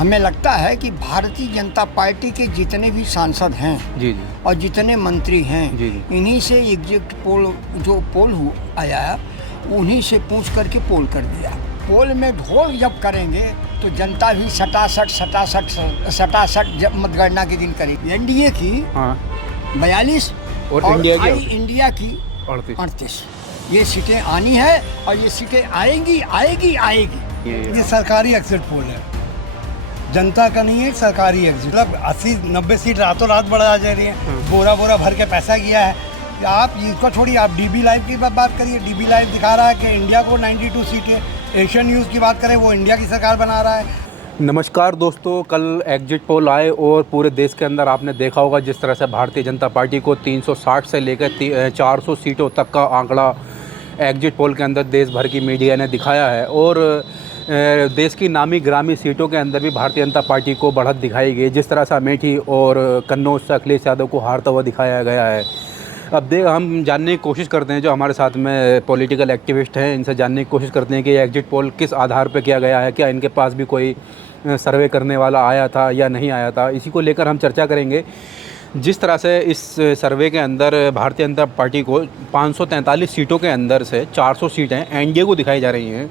हमें लगता है कि भारतीय जनता पार्टी के जितने भी सांसद हैं जी जी और जितने मंत्री हैं जी जी इन्हीं से एग्जिट पोल जो पोल आया उन्हीं से पूछ करके पोल कर दिया। पोल में ढोल जब करेंगे तो जनता भी सटासट जब मतगणना के दिन करेगी। एनडीए की हाँ 42 और इंडिया की 38 ये सीटें आनी है और ये सीटें आएगी। ये सरकारी एग्जिट पोल है, जनता का नहीं है, सरकारी एग्जिट। मतलब 80-90 सीट रातों रात बढ़ा जा रही है, बोरा भर के पैसा किया है। आप इसको छोड़िए, आप डीबी लाइव की बात करिए। डीबी लाइव दिखा रहा है कि इंडिया को 92 सीटें। एशियन न्यूज़ की बात करें, वो इंडिया की सरकार बना रहा है। नमस्कार दोस्तों, कल एग्जिट पोल आए और पूरे देश के अंदर आपने देखा होगा जिस तरह से भारतीय जनता पार्टी को 360 से लेकर 400 सीटों तक का आंकड़ा एग्जिट पोल के अंदर देश भर की मीडिया ने दिखाया है। और देश की नामी ग्रामी सीटों के अंदर भी भारतीय जनता पार्टी को बढ़त दिखाई गई। जिस तरह से अमेठी और कन्नौज से अखिलेश यादव को हारता हुआ दिखाया गया है। अब हम जानने की कोशिश करते हैं, जो हमारे साथ में पॉलिटिकल एक्टिविस्ट हैं, इनसे जानने की कोशिश करते हैं कि एग्जिट पोल किस आधार पर किया गया है, क्या इनके पास भी कोई सर्वे करने वाला आया था या नहीं आया था। इसी को लेकर हम चर्चा करेंगे। जिस तरह से इस सर्वे के अंदर भारतीय जनता पार्टी को 543 सीटों के अंदर से 400 सीटें एनडीए को दिखाई जा रही हैं,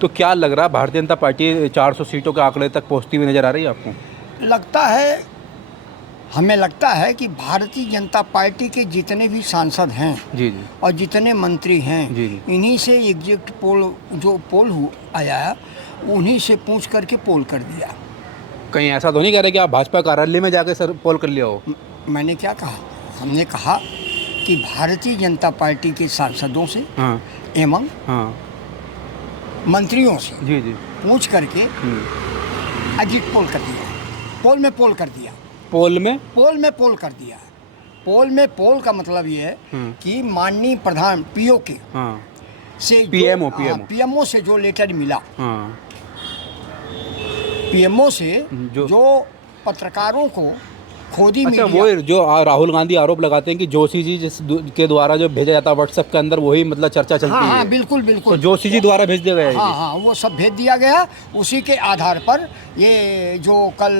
तो क्या लग रहा है भारतीय जनता पार्टी 400 सीटों के आंकड़े तक पहुंचती हुई नज़र आ रही है आपको? हमें लगता है कि भारतीय जनता पार्टी के जितने भी सांसद हैं जी जी और जितने मंत्री हैं जी जी इन्हीं से एग्जिट पोल जो पोल आया उन्हीं से पूछ करके पोल कर दिया। कहीं ऐसा तो नहीं कह रहे कि आप भाजपा कार्यालय में जाकर सर पोल कर लिया हो? मैंने क्या कहा? हमने कहा कि भारतीय जनता पार्टी के सांसदों से हाँ एवं हाँ मंत्रियों से जी जी पूछ करके एग्जिट पोल कर दिया। पोल में पोल कर दिया। पोल में पोल कर दिया। पोल में पोल का मतलब ये है कि माननीय प्रधान पीओ के हाँ से पीएमओ से जो लेटर मिला, हाँ पीएमओ से जो पत्रकारों को खोदी अच्छा मीडिया, वो जो राहुल गांधी आरोप लगाते हैं कि जोशी जी के द्वारा जो भेजा जाता है व्हाट्सएप के अंदर, वही मतलब चर्चा चलती है। हाँ बिल्कुल तो जोशी जी द्वारा भेज दिया गया है। हाँ वो सब भेज दिया गया। उसी के आधार पर ये जो कल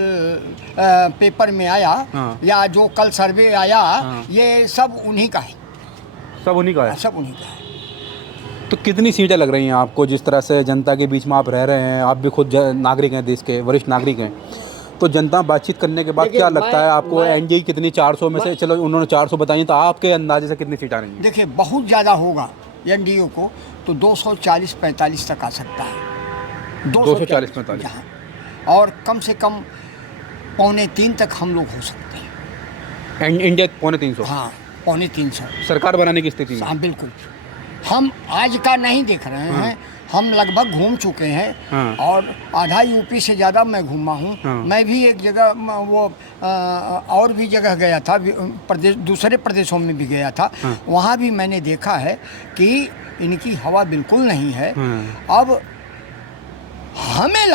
पेपर में आया या जो कल सर्वे आया ये सब उन्हीं का है। सब उन्हीं का है। सब उन्हीं का है। तो कितनी सीटें लग रही हैं आपको? जिस तरह से जनता के बीच में आप रह रहे हैं, आप भी खुद नागरिक हैं, देश के वरिष्ठ नागरिक हैं, तो जनता बातचीत करने के बाद क्या लगता है आपको एनडीए कितनी 400 में से, चलो उन्होंने 400 बताई, तो आपके अंदाजे से कितनी सीट आ रही हैं? देखिए बहुत ज़्यादा होगा एनडीए को तो 240-45 तक आ सकता है। 240-45 और कम से कम 2.25 तक हम लोग हो सकते हैं। इंडिया 350? हाँ 350 सरकार बनाने की स्थिति में? हाँ बिल्कुल। हम आज का नहीं देख रहे हैं, हम लगभग घूम चुके हैं और आधा यूपी से ज़्यादा मैं घूमा हूँ। मैं भी एक जगह वो और भी जगह गया था, दूसरे प्रदेशों में भी गया था। वहाँ भी मैंने देखा है कि इनकी हवा बिल्कुल नहीं है। अब हमें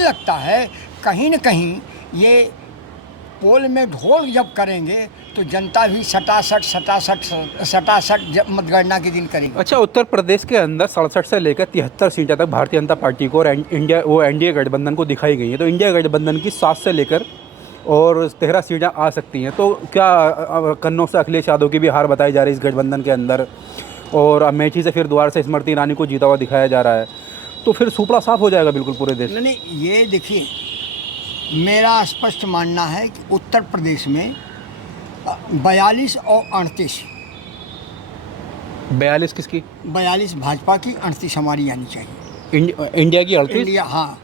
लगता है कहीं न कहीं ये पोल में ढोल जब करेंगे तो जनता भी सटासट जब मतगणना के दिन करेगी। अच्छा, उत्तर प्रदेश के अंदर 67 से लेकर 73 सीटें तक भारतीय जनता पार्टी को और एनडीए गठबंधन को दिखाई गई है। तो इंडिया गठबंधन की 7 से लेकर और 13 सीटें आ सकती हैं। तो क्या कन्नौज से अखिलेश यादव की भी हार बताई जा रही है इस गठबंधन के अंदर, और अमेठी से फिर दोबारा से स्मृति ईरानी को जीता हुआ दिखाया जा रहा है, तो फिर सुपड़ा साफ हो जाएगा बिल्कुल पूरे देश? नहीं, ये देखिए मेरा स्पष्ट मानना है कि उत्तर प्रदेश में 42 और 38। 42 किसकी? 42 भाजपा की, 38 हमारी आनी चाहिए। इंडिया की 38? इंडिया, हाँ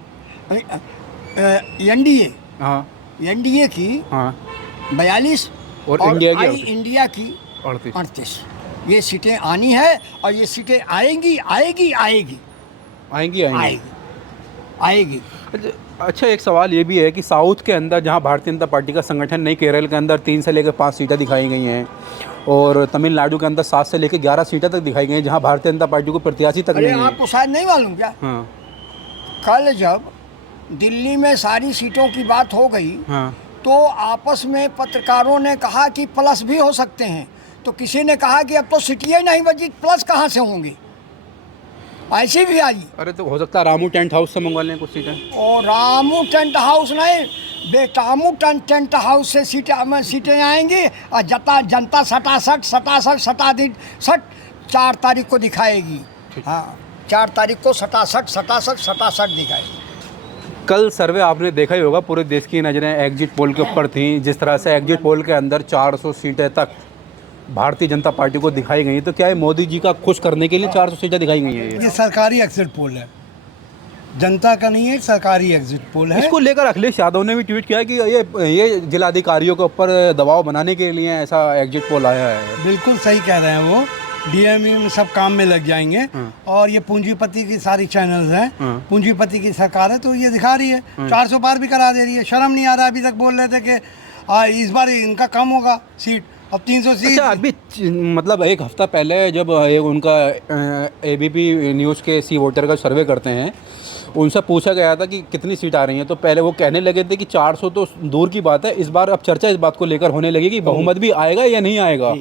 एनडीए, हाँ एनडीए की 42 और इंडिया की 38। ये सीटें आनी है और ये सीटें आएगी। अच्छा, एक सवाल ये भी है कि साउथ के अंदर जहां भारतीय जनता पार्टी का संगठन नहीं, केरल के अंदर 3 से लेकर 5 सीटें दिखाई गई हैं और तमिलनाडु के अंदर 7 से लेकर 11 सीटें तक दिखाई गई हैं, जहां भारतीय जनता पार्टी को प्रत्याशी तक नहीं है। आपको शायद नहीं मालूम क्या? कल जब दिल्ली में सारी सीटों की बात हो गई तो आपस में पत्रकारों ने कहा कि प्लस भी हो सकते हैं, तो किसी ने कहा कि अब तो सीटें नहीं बची, प्लस कहाँ से होंगी? ऐसी भी आई। अरे तो हो सकता है रामू टेंट हाउस से मंगवा लें कुछ सीटें। और रामू टेंट हाउस नहीं, बेटामू टेंट हाउस से सीटें आएंगी और जनता सटासट 4 तारीख को दिखाएगी। हाँ, 4 तारीख को सटासट दिखाएगी। कल सर्वे आपने देखा ही होगा, पूरे देश की नज़रें एग्जिट पोल के ऊपर थी। जिस तरह से एग्जिट पोल के अंदर 400 सीटें तक भारतीय जनता पार्टी को दिखाई गई, तो क्या है मोदी जी का खुश करने के लिए 400 सीटें दिखाई गई हैं? ये सरकारी एग्जिट पोल है, जनता का नहीं है, सरकारी एग्जिट पोल है। इसको लेकर अखिलेश यादव ने भी ट्वीट किया कि ये जिलाधिकारियों के ऊपर दबाव बनाने के लिए ऐसा एग्जिट पोल आया है। बिल्कुल सही कह रहे हैं वो, डीएमई में सब काम में लग जाएंगे। और ये पूंजीपति की सारी चैनल्स हैं, पूंजीपति की सरकार है, तो ये दिखा रही है 400 पार भी करा दे रही है। शर्म नहीं आ रहा? अभी तक बोल रहे थे कि इस बार इनका कम होगा सीट, अब 300 सीट। अच्छा, अभी मतलब एक हफ्ता पहले जब उनका एबीपी न्यूज़ के सी वोटर का सर्वे करते हैं, उनसे पूछा गया था कि कितनी सीट आ रही हैं, तो पहले वो कहने लगे थे कि 400 तो दूर की बात है। इस बार अब चर्चा इस बात को लेकर होने लगी कि बहुमत भी आएगा या नहीं आएगा।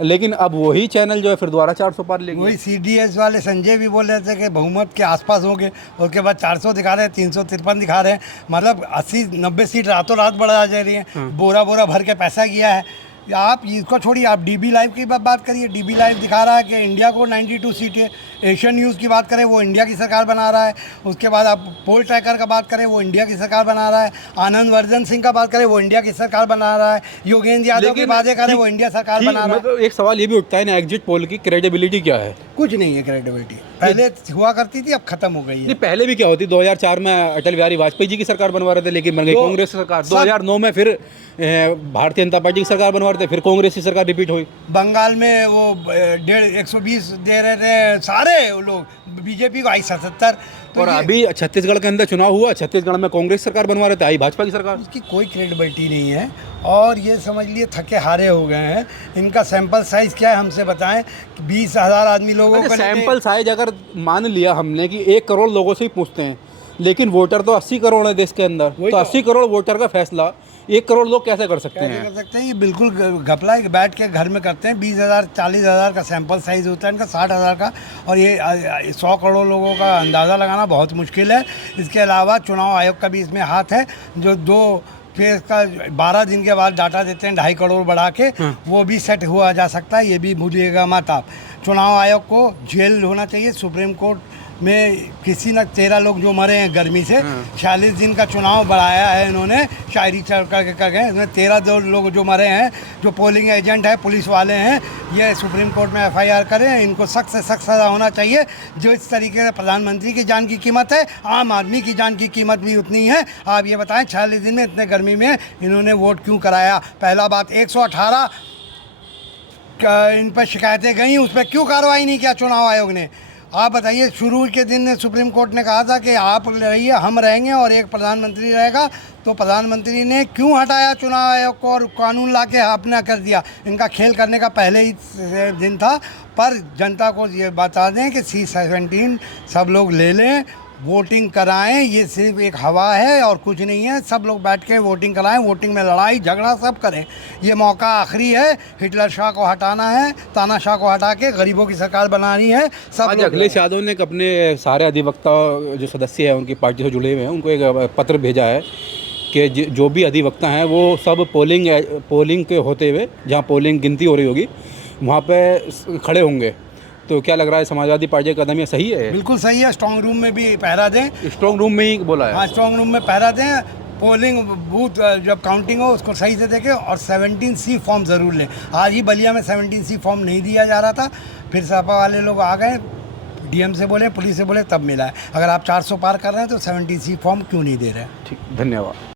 लेकिन अब वही चैनल जो है फिर दोबारा 400 पार ले गए। वही सीडीएस वाले संजय भी बोल रहे थे कि बहुमत के आसपास होंगे, उसके बाद 400 दिखा रहे हैं, 353 दिखा रहे हैं। मतलब 80-90 सीट रातों रात बढ़ा जा रही है। बोरा भर के पैसा किया है। आप इसको छोड़िए, आप डीबी लाइव की बात करिए। डीबी लाइव दिखा रहा है कि इंडिया को 92 सीटें। एशियन न्यूज़ की बात करें, वो इंडिया की सरकार बना रहा है। उसके बाद आप पोल ट्रैकर का बात करें, वो इंडिया की सरकार बना रहा है। आनंद वर्धन सिंह का बात करें, वो इंडिया की सरकार बना रहा है। योगेंद्र यादव की बातें करें, वो इंडिया सरकार बना रहा है। एक सवाल ये भी उठता है ना, एग्जिट पोल की क्रेडिबिलिटी क्या है? कुछ नहीं है क्रेडिबिलिटी। पहले हुआ करती थी, अब खत्म हो गई है। नहीं, पहले भी क्या होती, 2004 में अटल बिहारी वाजपेयी जी की सरकार बनवा रहे थे, लेकिन बन गई कांग्रेस सरकार। 2009 में फिर भारतीय जनता पार्टी की सरकार बनवा रहे थे, फिर कांग्रेस की सरकार रिपीट हुई। बंगाल में वो 120 दे रहे थे सारे लोग, बीजेपी को आई 77। और अभी छत्तीसगढ़ के अंदर चुनाव हुआ, छत्तीसगढ़ में कांग्रेस सरकार बनवा रहे थे, आई भाजपा की सरकार। उसकी कोई क्रेडिबिलिटी नहीं है। और ये समझ लिए थके हारे हो गए हैं। इनका सैंपल साइज क्या है हमसे बताएं। 20,000 आदमी लोगों का सैंपल साइज अगर मान लिया हमने कि 1 करोड़ लोगों से ही पूछते हैं, लेकिन वोटर तो 80 करोड़ है देश के अंदर, तो 80 करोड़ वोटर का फैसला 1 करोड़ लोग कैसे कर सकते हैं? कर सकते हैं? ये बिल्कुल घपला है, बैठ के घर में करते हैं। 20,000 40,000 का सैंपल साइज होता है इनका, 60,000 का। और ये 100 करोड़ लोगों का अंदाज़ा लगाना बहुत मुश्किल है। इसके अलावा चुनाव आयोग का भी इसमें हाथ है, जो 2 फेज का 12 दिन के बाद डाटा देते हैं 2.5 करोड़ बढ़ा के, वो भी सेट हुआ जा सकता है। ये भी भूलिएगा मत आप। चुनाव आयोग को जेल होना चाहिए। सुप्रीम कोर्ट में किसी न 13 लोग जो मरे हैं गर्मी से, 46 दिन का चुनाव बढ़ाया है इन्होंने, शायरी चढ़ कर गए। इसमें 13 लोग जो मरे हैं, जो पोलिंग एजेंट है, पुलिस वाले हैं, ये सुप्रीम कोर्ट में FIR करें। इनको सख्त से सख्त सज़ा होना चाहिए। जो इस तरीके से प्रधानमंत्री की जान की कीमत है, आम आदमी की जान की कीमत भी उतनी है। आप ये बताएं 46 दिन में इतने गर्मी में इन्होंने वोट क्यों कराया? पहला बात, 118 इन पर शिकायतें गई, उस पर क्यों कार्रवाई नहीं किया चुनाव आयोग ने? आप बताइए, शुरू के दिन सुप्रीम कोर्ट ने कहा था कि आप रहिए, हम रहेंगे और एक प्रधानमंत्री रहेगा, तो प्रधानमंत्री ने क्यों हटाया चुनाव आयोग को और कानून लाके अपना कर दिया? इनका खेल करने का पहले ही दिन था। पर जनता को ये बता दें कि C-17 सब लोग ले लें, वोटिंग कराएं। ये सिर्फ एक हवा है और कुछ नहीं है। सब लोग बैठ के वोटिंग कराएं, वोटिंग में लड़ाई झगड़ा सब करें। ये मौका आखिरी है। हिटलर शाह को हटाना है, तानाशाह को हटा के गरीबों की सरकार बनानी है। सब आज अखिलेश यादव ने अपने सारे अधिवक्ता जो सदस्य हैं उनकी पार्टी से जुड़े हुए हैं, उनको एक पत्र भेजा है कि जो भी अधिवक्ता हैं वो सब पोलिंग के होते हुए, जहाँ पोलिंग गिनती हो रही होगी, वहाँ पे खड़े होंगे। तो क्या लग रहा है, समाजवादी पार्टी का कदम ये सही है? बिल्कुल सही है। स्ट्रांग रूम में भी पहरा दें। स्ट्रांग रूम में ही बोला है? हाँ, स्ट्रांग रूम में पहरा दें। पोलिंग बूथ जब काउंटिंग हो उसको सही से देखें और 17C फॉर्म ज़रूर लें। आज ही बलिया में 17C फॉर्म नहीं दिया जा रहा था, फिर सपा वाले लोग आ गए, DM से बोले, पुलिस से बोले, तब मिला है। अगर आप 400 पार कर रहे हैं तो 17C फॉर्म क्यों नहीं दे रहे हैं? ठीक, धन्यवाद।